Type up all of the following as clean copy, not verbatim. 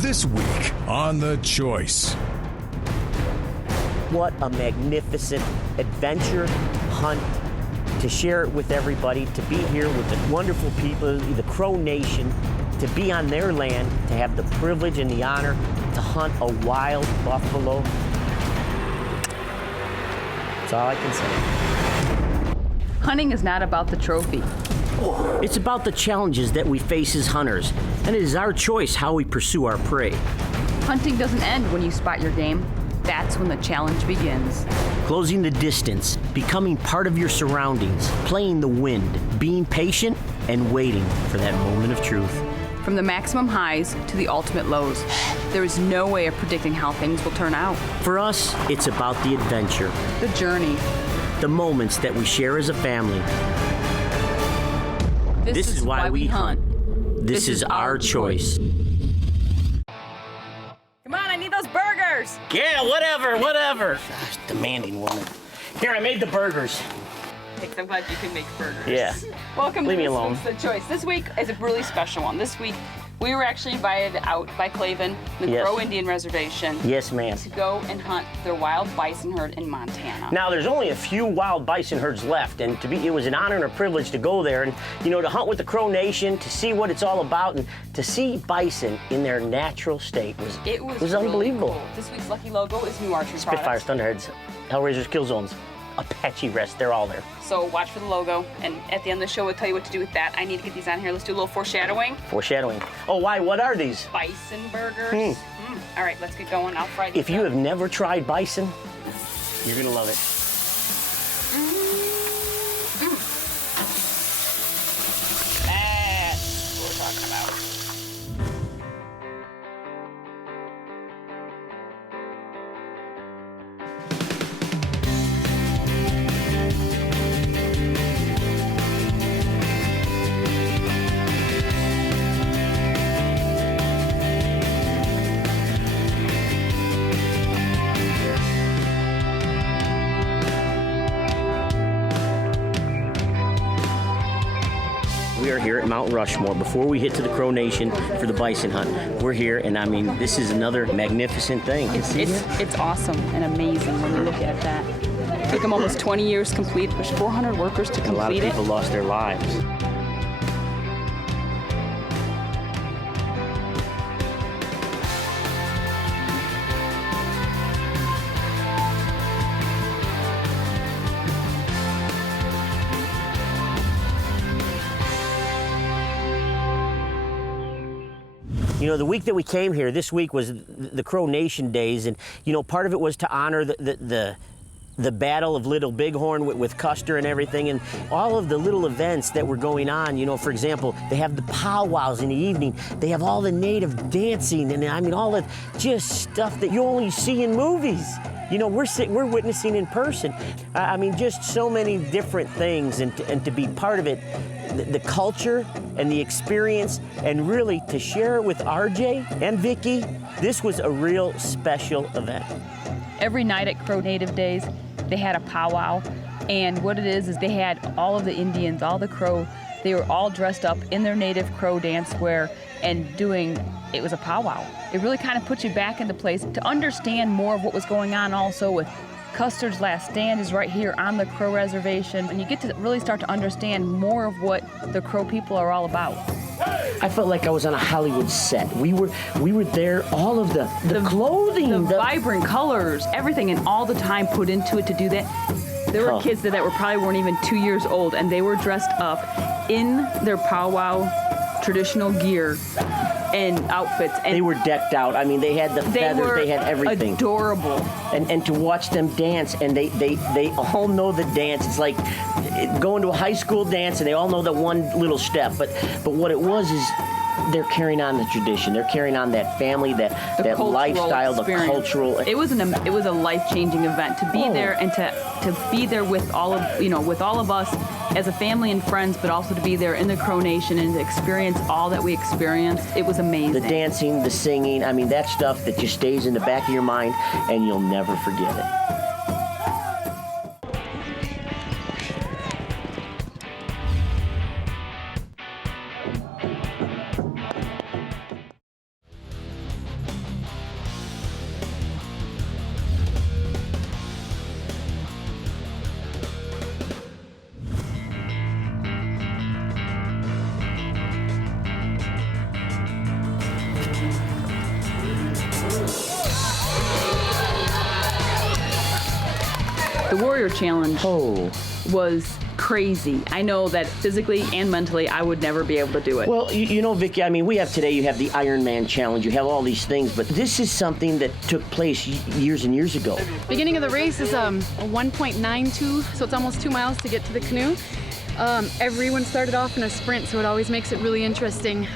This week on The Choice. What a magnificent adventure hunt to share it with everybody, to be here with the wonderful people, the Crow Nation, to be on their land, to have the privilege and the honor to hunt a wild buffalo. That's all I can say. Hunting is not about the trophy. It's about the challenges that we face as hunters, and it is our choice how we pursue our prey. Hunting doesn't end when you spot your game. That's when the challenge begins. Closing the distance, becoming part of your surroundings, playing the wind, being patient, and waiting for that moment of truth. From the maximum highs to the ultimate lows, there is no way of predicting how things will turn out. For us, it's about the adventure, The journey. the moments that we share as a family. This is why we hunt. This is our choice. Come on, I need those burgers. Yeah, whatever. Gosh, demanding woman. Here, I made the burgers. I'm glad you can make burgers. Yeah. Welcome Leave to me this alone. week's The Choice. This week is a really special one. This week, we were actually invited out by Claven, the Yes. Crow Indian Reservation, Yes, ma'am. to go and hunt their wild bison herd in Montana. Now, there's only a few wild bison herds left, and it was an honor and a privilege to go there and, to hunt with the Crow Nation, to see what it's all about, and to see bison in their natural state was really unbelievable. Cool. This week's lucky logo is new archery Spitfires, products. Thunderheads, Hellraisers, Killzones, Apache Rest, they're all there. So watch for the logo, and at the end of the show, we'll tell you what to do with that. I need to get these on here. Let's do a little foreshadowing. Foreshadowing. Oh, why? What are these? Bison burgers. All right, let's get going. I'll fry these If you up. have never tried bison, you're gonna love it. That's what we're talking about. We are here at Mount Rushmore before we hit to the Crow Nation for the bison hunt. We're here, and I mean, this is another magnificent thing. It's awesome and amazing when you look at that. It took them almost 20 years to complete. There's 400 workers to complete A lot of people lost their lives. The week that we came here, this week was the Crow Nation days, and part of it was to honor the Battle of Little Bighorn with Custer and everything, and all of the little events that were going on. For example, they have the powwows in the evening. They have all the native dancing, and I mean all the just stuff that you only see in movies. We're witnessing in person. I mean, just so many different things, and to be part of it, the culture and the experience, and really to share it with RJ and Vicki, this was a real special event. Every night at Crow Native Days, they had a powwow, and what it is they had all of the Indians, all the Crow, they were all dressed up in their native Crow dance wear and it was a powwow. It really kind of puts you back into place to understand more of what was going on also with Custers' last stand is right here on the Crow Reservation, and you get to really start to understand more of what the Crow people are all about. I felt like I was on a Hollywood set. We were there, all of the clothing. The vibrant colors, everything, and all the time put into it to do that. There were kids that weren't even 2 years old, and they were dressed up in their powwow traditional gear and outfits. And they were decked out. I mean, they had the feathers, they had everything. Adorable. And to watch them dance, and they all know the dance. It's like going to a high school dance, and they all know that one little step. But what it was is they're carrying on the tradition. They're carrying on that family, that lifestyle, experience. The cultural. It was a life-changing event to be there and to be there with all of us as a family and friends, but also to be there in the Crow Nation and to experience all that we experienced. It was amazing. The dancing, the singing, I mean, that stuff that just stays in the back of your mind and you'll never forget it. The Warrior Challenge was crazy. I know that physically and mentally I would never be able to do it. Well, you know, Vicki, I mean, you have the Ironman Challenge, you have all these things, but this is something that took place years and years ago. Beginning of the race is a 1.92, so it's almost 2 miles to get to the canoe. Everyone started off in a sprint, so it always makes it really interesting.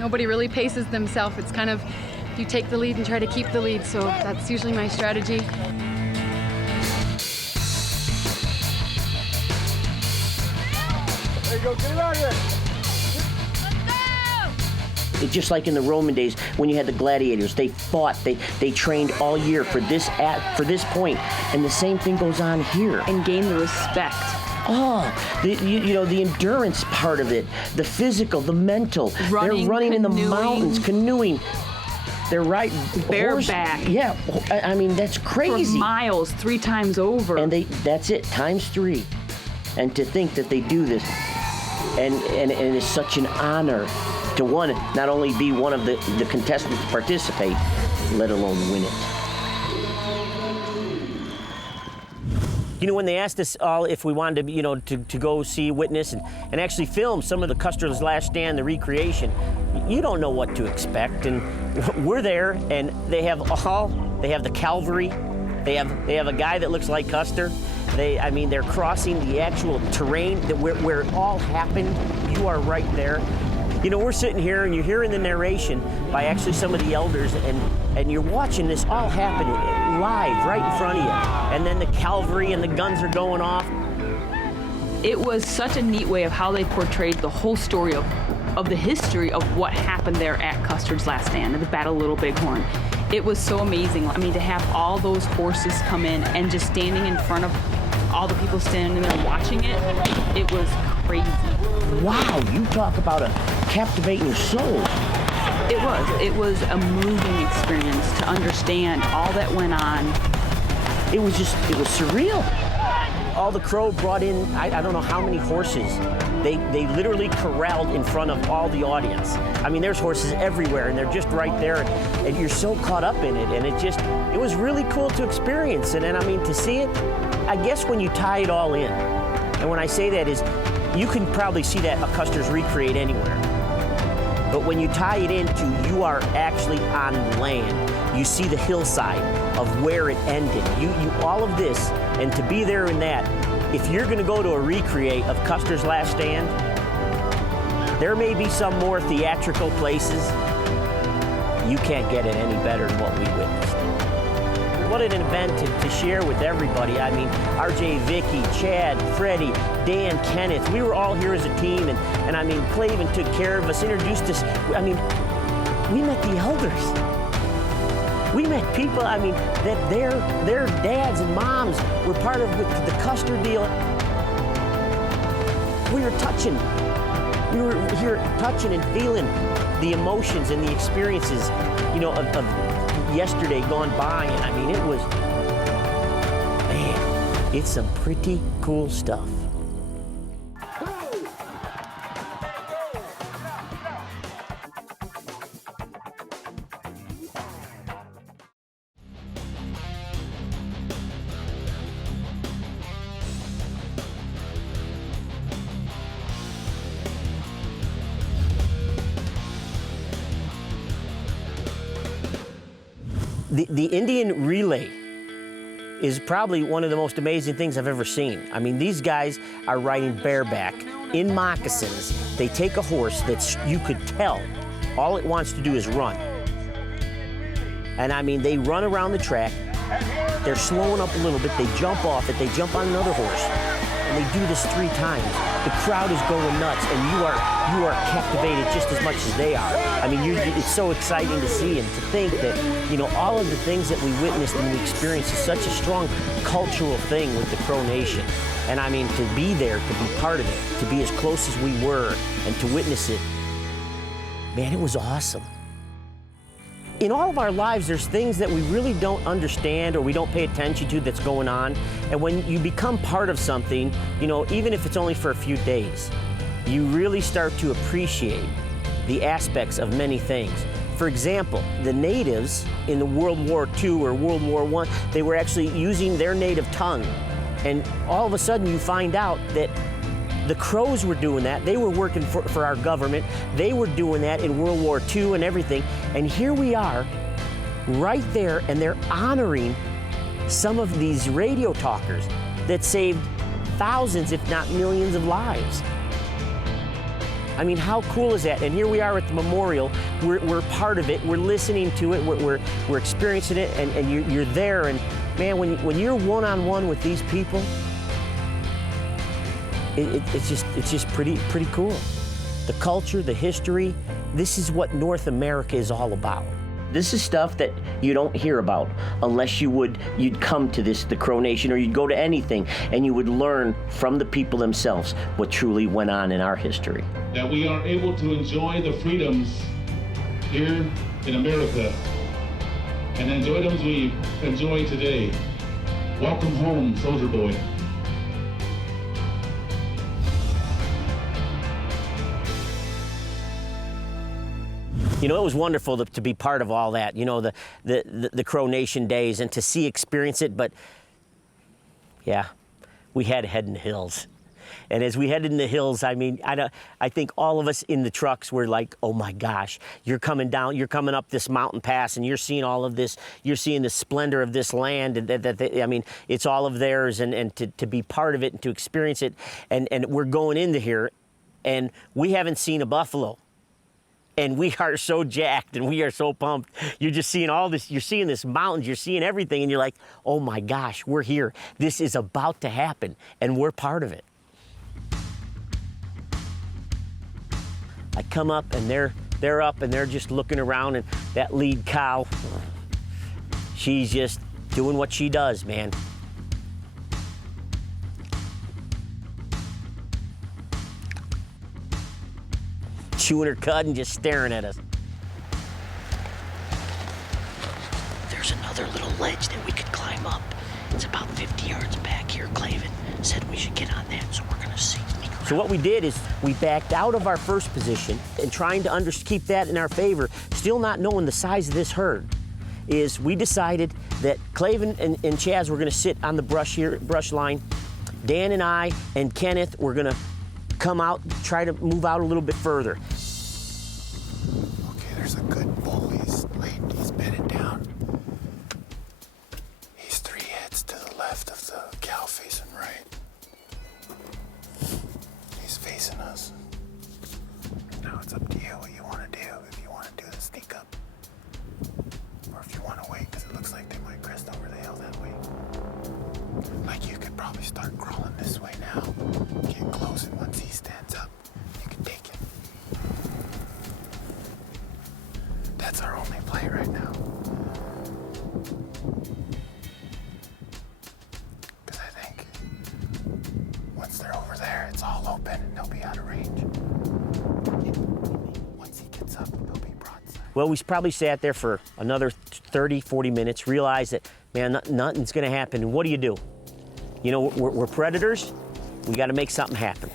Nobody really paces themselves. It's kind of, you take the lead and try to keep the lead, so that's usually my strategy. There you go, get it out of here. It's just like in the Roman days when you had the gladiators, they fought, they trained all year for this point, and the same thing goes on here. And gain the respect. The endurance part of it, the physical, the mental. They're running in the mountains, canoeing. They're right bareback. Yeah, I mean that's crazy. For miles, 3 times over. And that's it, times 3. And to think that they do this, and it's such an honor to not only be one of the contestants to participate, let alone win it. You know, when they asked us all if we wanted to, to go see, witness, and actually film some of the Custers' Last Stand, the recreation, you don't know what to expect. And we're there, and they have the cavalry, they have a guy that looks like Custer. They're crossing the actual terrain where it all happened. You are right there. You know, we're sitting here, and you're hearing the narration by actually some of the elders, and you're watching this all happen live right in front of you. And then the cavalry and the guns are going off. It was such a neat way of how they portrayed the whole story of the history of what happened there at Custers' Last Stand, at the Battle of Little Bighorn. It was so amazing. I mean, to have all those horses come in and just standing in front of all the people standing there watching it was crazy. Wow, you talk about captivating your soul. It was a moving experience to understand all that went on. It was surreal. All the Crow brought in, I don't know how many horses. They literally corralled in front of all the audience. I mean, there's horses everywhere, and they're just right there, and you're so caught up in it, and it was really cool to experience. And then, I mean, to see it, I guess when you tie it all in, and when I say that is, you can probably see that a Custer's recreate anywhere. But when you tie it into, you are actually on land. You see the hillside of where it ended. You all of this, and to be there in that, if you're gonna go to a recreate of Custer's Last Stand, there may be some more theatrical places. You can't get it any better than what we witnessed. What an event to share with everybody. I mean, RJ, Vicki, Chad, Freddie, Dan, Kenneth, we were all here as a team, and I mean, Clavin took care of us, introduced us. I mean, we met the elders. We met people, I mean, that their dads and moms were part of the Custer deal. We were here touching and feeling the emotions and the experiences, of yesterday gone by. And I mean, it's some pretty cool stuff. The Indian relay is probably one of the most amazing things I've ever seen. I mean, these guys are riding bareback in moccasins. They take a horse that you could tell all it wants to do is run. And I mean, they run around the track. They're slowing up a little bit. They jump off it. They jump on another horse. And they do this 3 times. The crowd is going nuts, and you are captivated just as much as they are. I mean, it's so exciting to see and to think that, all of the things that we witnessed and we experienced is such a strong cultural thing with the Crow Nation. And I mean, to be there, to be part of it, to be as close as we were, and to witness it, man, it was awesome. In all of our lives, there's things that we really don't understand or we don't pay attention to that's going on. And when you become part of something, even if it's only for a few days, you really start to appreciate the aspects of many things. For example, the natives in the World War II or World War I, they were actually using their native tongue And all of a sudden you find out that the Crows were doing that. They were working for our government. They were doing that in World War II and everything. And here we are, right there, and they're honoring some of these radio talkers that saved thousands, if not millions, of lives. I mean, how cool is that? And here we are at the memorial. We're part of it. We're listening to it. We're experiencing it, and you're there. And man, when you're one-on-one with these people, it's just pretty cool. The culture, the history. This is what North America is all about. This is stuff that you don't hear about unless you'd come to the Crow Nation, or you'd go to anything and you would learn from the people themselves what truly went on in our history. That we are able to enjoy the freedoms here in America and enjoy them as we enjoy today. Welcome home, Soldier Boy. You know, it was wonderful to be part of all that, you know, the Crow Nation days, and to experience it. But yeah, we had to head in the hills. And as we headed in the hills, I mean, I think all of us in the trucks were like, oh my gosh, you're coming up this mountain pass, and you're seeing all of this, you're seeing the splendor of this land. And I mean, it's all of theirs, and to be part of it and to experience it. And we're going into here, and we haven't seen a buffalo. And we are so jacked, and we are so pumped. You're just seeing all this, you're seeing this mountains, you're seeing everything, and you're like, oh my gosh, we're here. This is about to happen, and we're part of it. I come up, and they're up, and they're just looking around, and that lead cow, she's just doing what she does, man. Chewing her cud and just staring at us. There's another little ledge that we could climb up. It's about 50 yards back here. Clavin said we should get on that, so we're gonna see. So what we did is we backed out of our first position, and trying to keep that in our favor, still not knowing the size of this herd, is we decided that Clavin and Chaz were gonna sit on the brush line. Dan and I and Kenneth were gonna come out, try to move out a little bit further. Okay, there's a good bull. He's bedded down. He's 3 heads to the left of the cow facing right. He's facing us. Now it's up to you what you want to do. If you want to do the sneak up, or if you want to wait, because it looks like they might crest over the hill that way. Like, you could probably start crawling this way now. Get close, and once he stands up, you can take him. That's our only play right now. Because I think once they're over there, it's all open and they'll be out of range. Once he gets up, they'll be broadside. Well, we probably sat there for another 30, 40 minutes, realized that, man, nothing's gonna happen. And what do? You know, we're predators. We gotta make something happen.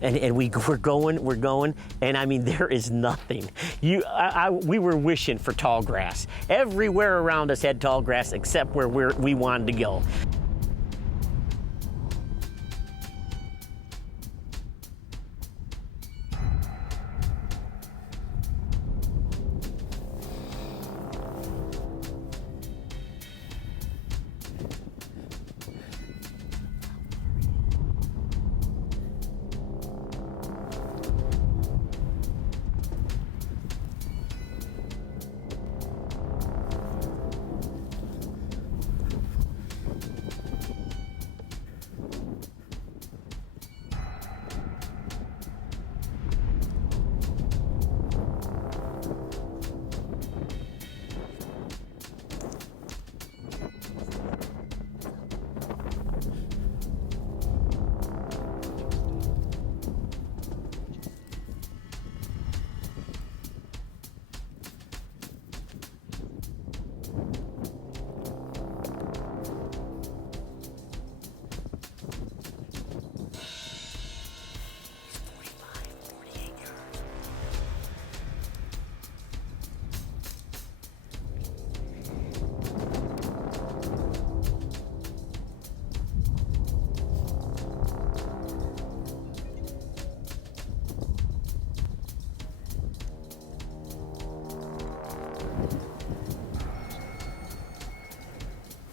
And we're going, and I mean, there is nothing. We were wishing for tall grass. Everywhere around us had tall grass except where we wanted to go.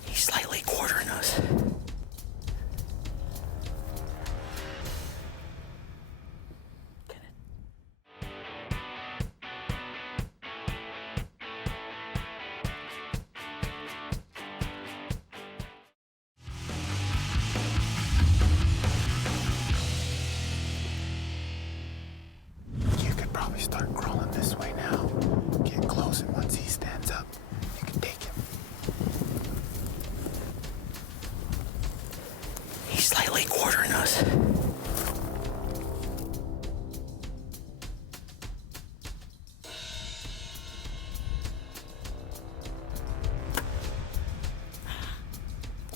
He's slightly quartering us. Get it? You could probably start crawling this way now. Get close, and once he stands up, you can take him. He's slightly quartering us.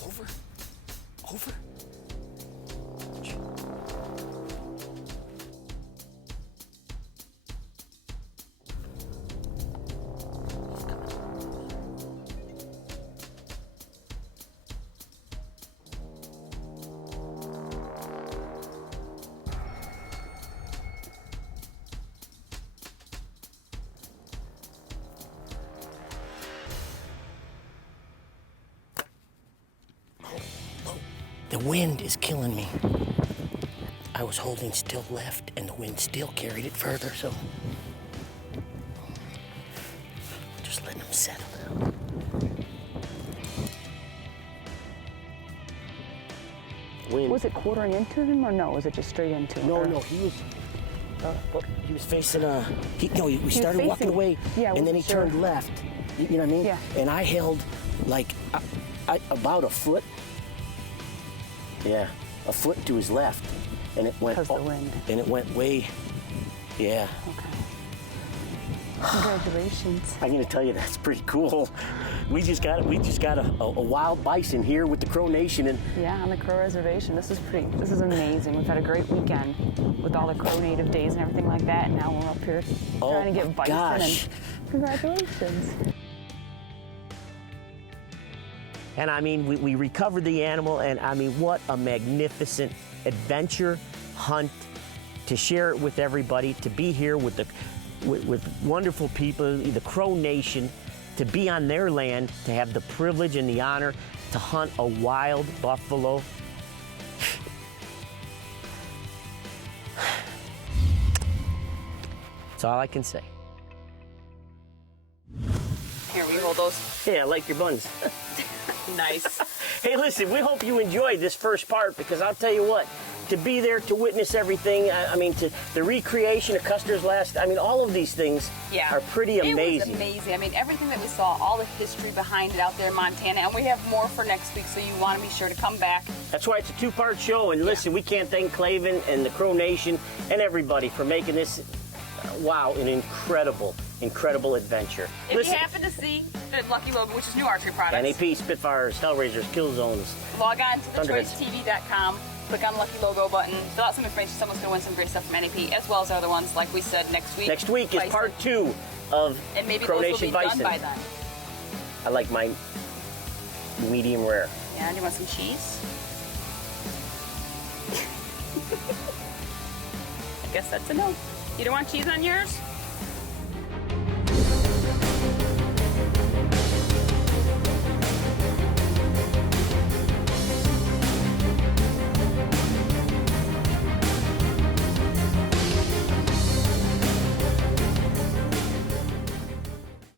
Over. Over. The wind is killing me. I was holding still left, and the wind still carried it further, so just letting him settle down. Wind. Was it quartering into him or no? Was it just straight into him? No, he was facing we started walking facing- away, yeah, and then he sure. turned left. You know what I mean? Yeah. And I held like about a foot. Yeah, a foot to his left, and it went. 'Cause of the wind. And it went way. Yeah. Okay. Congratulations. I'm gonna tell you, that's pretty cool. We just got a wild bison here with the Crow Nation, and Yeah, on the Crow Reservation. This is amazing. We've had a great weekend with all the Crow Native Days and everything like that, and now we're up here trying to get bison. gosh. And congratulations. And I mean, we recovered the animal, and I mean, what a magnificent adventure hunt to share it with everybody, to be here with wonderful people, the Crow Nation, to be on their land, to have the privilege and the honor to hunt a wild buffalo. That's all I can say. Here, we hold those. Yeah, I like your buns. Nice. Hey, listen, we hope you enjoyed this first part, because I'll tell you what, to be there, to witness everything, I mean, to the recreation of Custers all of these things are pretty amazing. It was amazing. I mean, everything that we saw, all the history behind it out there in Montana, and we have more for next week, so you want to be sure to come back. That's why it's a two-part show, and listen, we can't thank Clavin and the Crow Nation and everybody for making this, an incredible adventure. If you happen to see the Lucky Logo, which is new archery products, NAP, Spitfires, Hellraisers, Killzones. log on to Thunderbirds. thechoicetv.com, click on the Lucky Logo button, fill out some information. Someone's going to win some great stuff from NAP, as well as other ones, like we said, next week. Next week is Bison. part 2 of And maybe Crow those will Nation be Bison. done by then. I like my medium rare. Yeah, do you want some cheese? I guess that's a no. You don't want cheese on yours?